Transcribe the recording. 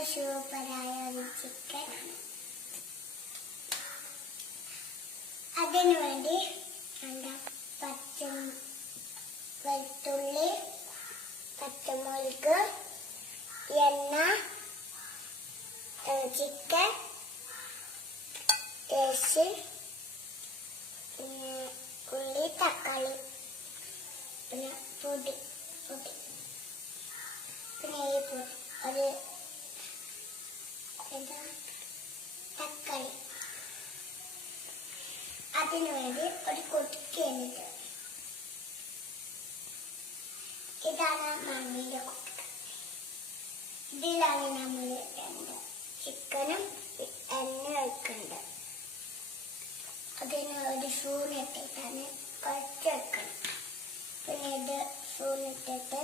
ഒരു സൂപ്പറായ ഒരു ചിക്കനാണ്. അതിനു വേണ്ടി വെളുത്തുള്ളി, പച്ചമുളക്, എണ്ണ, ചിക്കൻ, പിന്നെ ഉള്ളി, തക്കാളി, പിന്നെ പൊടി, പിന്നെ ഈ പൊടി ഒരു തക്കാളി. അതിനു വേണ്ടി ഒരു കുടുക്കയുണ്ട്. ഇതാണ് മണ്ണിന്റെ കുടുക്ക. ഇതിലാണ് നമ്മൾ ചിക്കനും എണ്ണ ഒഴിക്കുന്നത്. അതിന് ഒരു സ്പൂൺ ഇട്ടിട്ടാണ് കുഴച്ച് വെക്കണം. പിന്നെ ഇത് സ്പൂൺ ഇട്ടിട്ട്